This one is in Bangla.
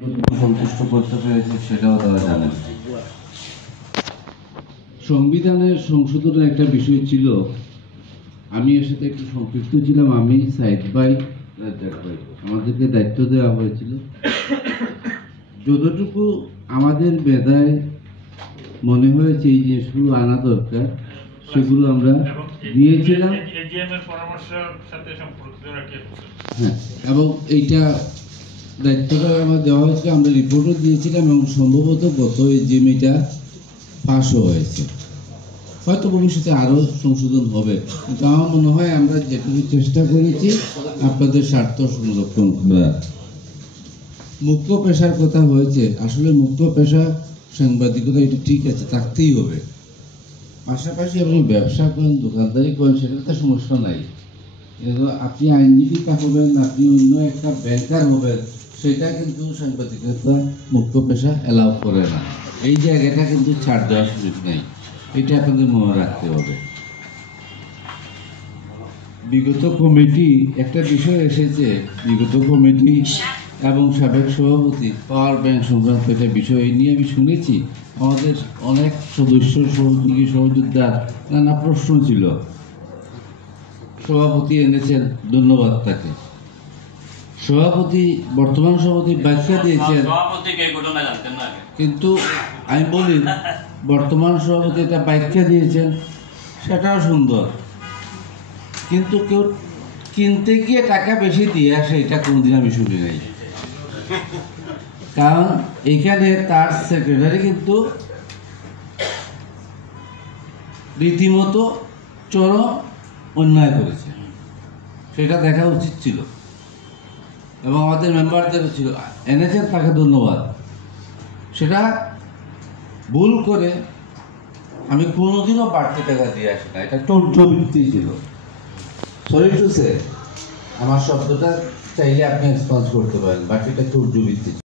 সন্তুষ্ট করতে পেরেছে সেটাও তারা জানেন। সংবিধানের সংশোধনের একটা বিষয় ছিল, আমি এর সাথে একটু সম্পৃক্ত ছিলাম। আমি সাইদ ভাই রাজ্জাক ভাই আমাদেরকে দায়িত্ব দেওয়া হয়েছিল। যতটুকু আমাদের বেদায় মনে হয়েছে এই জিনিসগুলো আনা দরকার সেগুলো আমরা দিয়েছিলাম। হ্যাঁ, এবং এইটা দায়িত্বটা আমার দেওয়া হয়েছিল, আমরা রিপোর্টও দিয়েছিলাম এবং সম্ভবত গত এজিএমটা পাশও হয়েছে। হয়তো ভবিষ্যতে আরও সংশোধন হবে, কিন্তু আমার মনে হয় আমরা যেটুকু চেষ্টা করেছি আপনাদের স্বার্থ সংরক্ষণ করার। মুখ্য পেশার কথা হয়েছে, আসলে মুখ্য পেশা সাংবাদিকতা, এটা ঠিক আছে, থাকতেই হবে। পাশাপাশি আপনি ব্যবসা করেন, দোকানদারি করেন, সেটাতে তো সমস্যা নাই। কিন্তু আপনি আইনজীবী হবেন, আপনি অন্য একটা ব্যাংকার হবেন, সেটা কিন্তু সাংবাদিকতা মুখ্য পেশা অ্যালাউ করে না। এই জায়গাটা কিন্তু ছাড় দেওয়ার সুযোগ নেই, এটা আপনাদের মনে রাখতে হবে। বিগত কমিটি একটা বিষয় এসেছে, বিগত কমিটি এবং সাবেক সভাপতি পাওয়ার ব্যাংক সংক্রান্ত একটা বিষয় নিয়ে আমি শুনেছি। আমাদের অনেক সদস্য, সহযোগী, সহযোদ্ধার নানা প্রশ্ন ছিল। সভাপতি এনেছেন, ধন্যবাদ তাকে। সভাপতি, বর্তমান সভাপতি ব্যাখ্যা দিয়েছেন, কিন্তু আমি বলি বর্তমান সভাপতি এটা ব্যাখ্যা দিয়েছেন, সেটাও সুন্দর, কিন্তু কেউ কিনতে গিয়ে টাকা বেশি দিয়ে আসে, এটা কোনোদিন আমি শুনি নাই। কারণ এখানে তার সেক্রেটারি কিন্তু রীতিমতো চরম অন্যায় করেছে, সেটা দেখা উচিত ছিল এবং আমাদের মেম্বারদের ছিল। এনেছেন, তাকে ধন্যবাদ। সেটা ভুল করে আমি কোনোদিনও বাড়তি টাকা দিয়ে আসি না, এটা চৌর্যবৃত্তি ছিল। সরি টু সে, আমার শব্দটা চাইলে আপনি এক্সপান্স করতে পারেন, বাকিটা চৌর্যবৃত্তি।